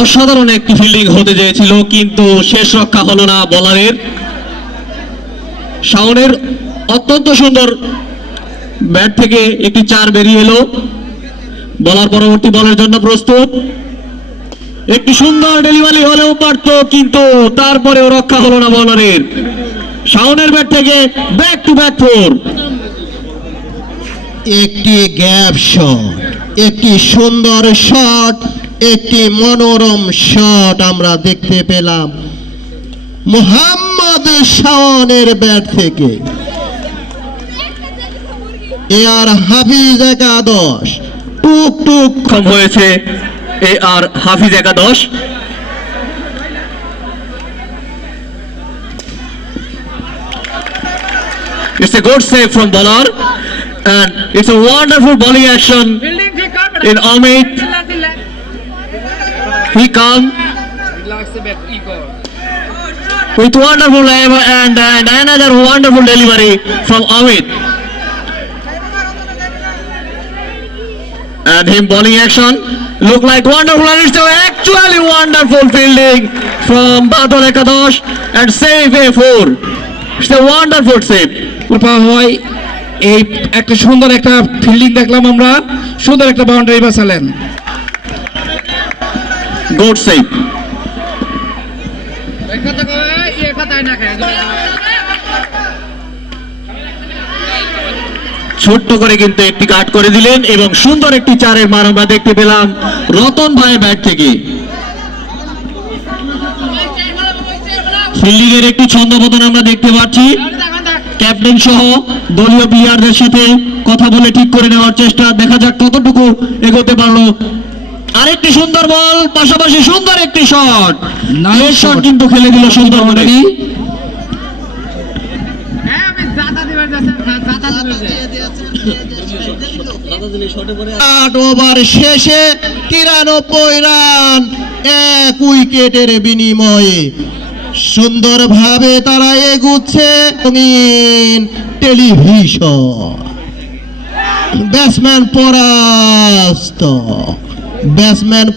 অসাধারণ একটি ফিল্ডিং হতে চেয়েছিল, কিন্তু শেষ রক্ষা হলো না বোলারের। শাওনের অত্যন্ত সুন্দর ব্যাট থেকে একটি 4 বেরিয়ে এলো। বলার পরবর্তী বলের জন্য প্রস্তুত। একটি সুন্দর ডেলিভারি হলেও পারত, কিন্তু তারপরেও রক্ষা হলো না বোলারের। শাওনের ব্যাট থেকে ব্যাক টু ব্যাক 4। একটি গ্যাপ শট, একটি সুন্দর শট, একটি মনোরম শট আমরা দেখতে পেলাম মোহাম্মদ শাওনের ব্যাট থেকে। আর হাফিজ একাদশ টুক টুক কম হয়েছে আর হাফিজ একাদশ। It's a good save from bowler, and it's a wonderful bowling action in Amit. He come with wonderful aim and another wonderful delivery from Amit. And him bowling action look like wonderful, and it's actually wonderful fielding from Badal Ekadosh and save A4. It's a wonderful save. হয় এই একটা সুন্দর একটা fielding দেখলাম আমরা, সুন্দর একটা boundary বাঁচালেন। Good save. ছোট্ট করে কিন্তু একটি কাট করে দিলেন এবং সুন্দর একটি 4-এর মার আমরা দেখতে পেলাম রতন ভাইয়ের ব্যাট থেকে। ফিল্ডিং এর একটি ছন্দপতন আমরা দেখতে পাচ্ছি। ক্যাপ্টেন সহ দলীয় প্লেয়ারদের সাথে কথা বলে ঠিক করে নেওয়ার চেষ্টা। দেখা যাক কতটুকু এগোতে পারলো। আরেকটি সুন্দর বল, পাশাপাশি সুন্দর একটি শট। এই শট কিন্তু খেলে দিল সুন্দর করে। ওভার শেষে 93 রান 1 উইকেটের বিনিময়ে সুন্দরভাবে তারা এগুচ্ছে। টেলিভিশন ব্যাটসম্যান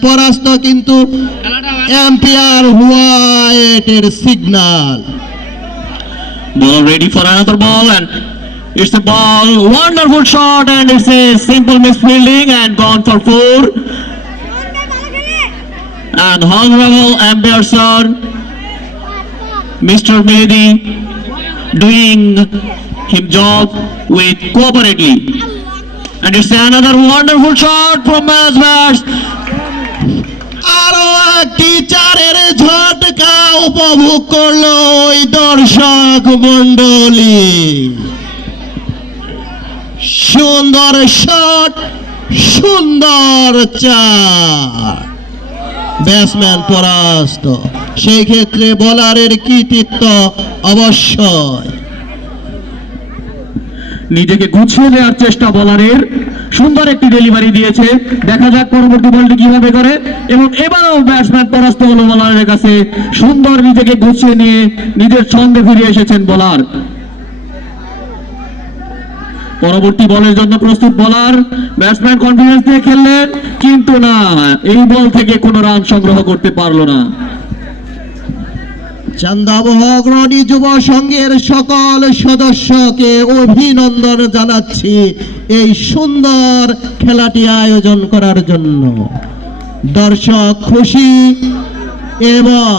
পরাস্ত কিন্তু এম্পায়ার হোয়াইটের signal. Ball ready for another ball, and it's a ball, wonderful shot, and it's a simple misfielding and gone for 4. And honorable umpire sir, Mr. Mehdi, doing his job with cooperatively, and it's another wonderful shot from Mazbars. আরো একটি 4-এর ঝটকা উপভোগ করলো ওই দর্শক মন্ডলী। সুন্দর shot, সুন্দর 4। ব্যাটসম্যান পরাস্ত, সেই ক্ষেত্রে বোলারের কৃতিত্ব অবশ্যই। নিজেকে গুছিয়ে নেওয়ার চেষ্টা বোলারের, সুন্দর একটি ডেলিভারি দিয়েছে। দেখা যাক পরবর্তী বলটি কিভাবে করে। এবং এবারও ব্যাটসম্যান পরাস্ত হলো বোলারের কাছে। সুন্দর নিজেকে গুছিয়ে নিয়ে নিজের ছন্দে ফিরে এসেছেন বোলার। পরবর্তী বলের জন্য প্রস্তুত বোলার। ব্যাটসম্যান কনফিডেন্স দিয়ে খেললেন, কিন্তু না, এই বল থেকে কোনো রান সংগ্রহ করতে পারলো না। চান্দাবহ অগ্রণী যুব সংঘের সকল সদস্যকে অভিনন্দন জানাচ্ছি এই সুন্দর খেলাটি আয়োজন করার জন্য। দর্শক খুশি এবং